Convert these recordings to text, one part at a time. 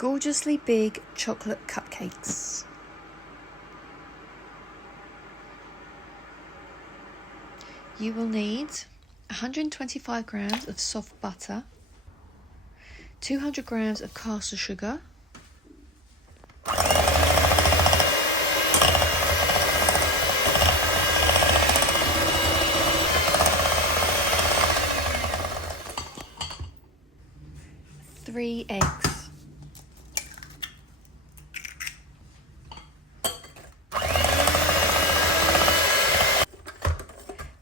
Gorgeously big chocolate cupcakes. You will need 125 grams of soft butter, 200 grams of caster sugar, 3 eggs,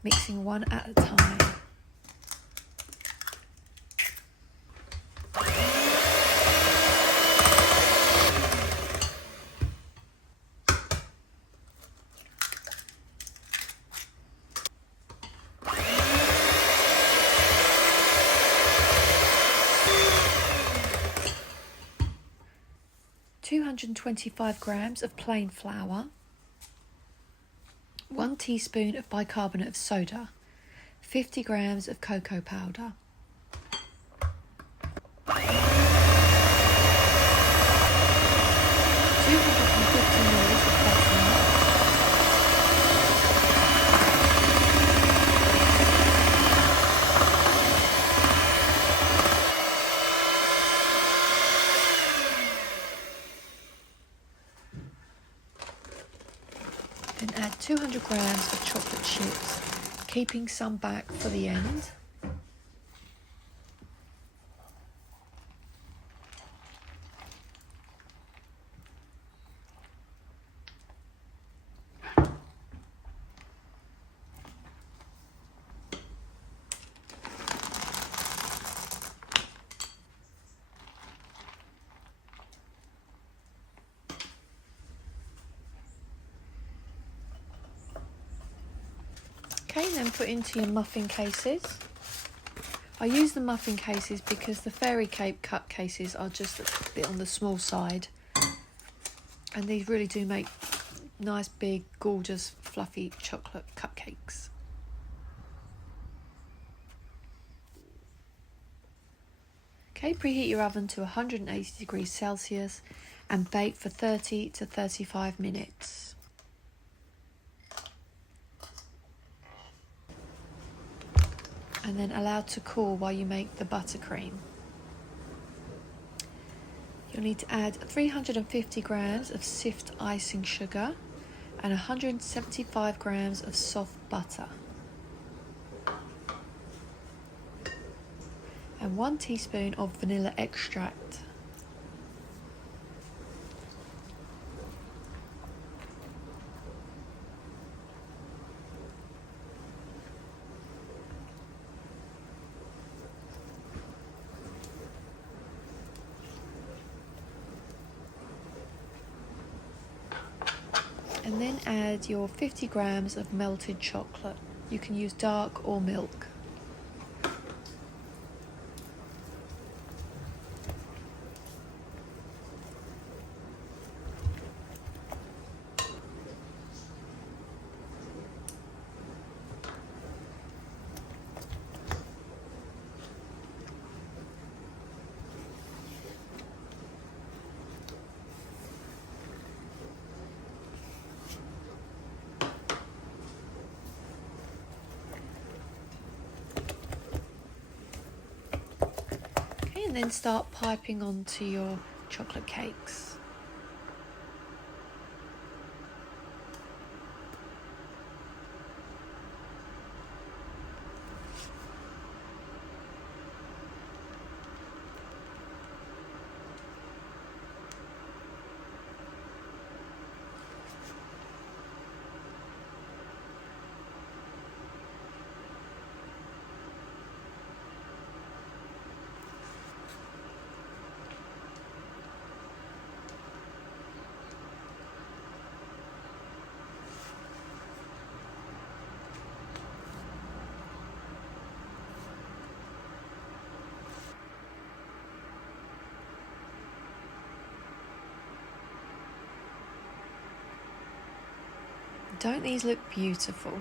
mixing one at a time. $225 grams of plain flour, 1 teaspoon of bicarbonate of soda, 50 grams of cocoa powder, 250 ml of buttermilk, and add 200 grams of chocolate chips, keeping some back for the end. Okay, then put into your muffin cases. I use the muffin cases because the fairy cake cup cases are just a bit on the small side, and these really do make nice big gorgeous fluffy chocolate cupcakes. Okay, preheat your oven to 180 degrees Celsius and bake for 30 to 35 minutes. And then allow to cool while you make the buttercream. You'll need to add 350 grams of sived icing sugar and 175 grams of soft butter. And 1 teaspoon of vanilla extract. And then add your 50 grams of melted chocolate. You can use dark or milk. And then start piping onto your chocolate cakes. Don't these look beautiful?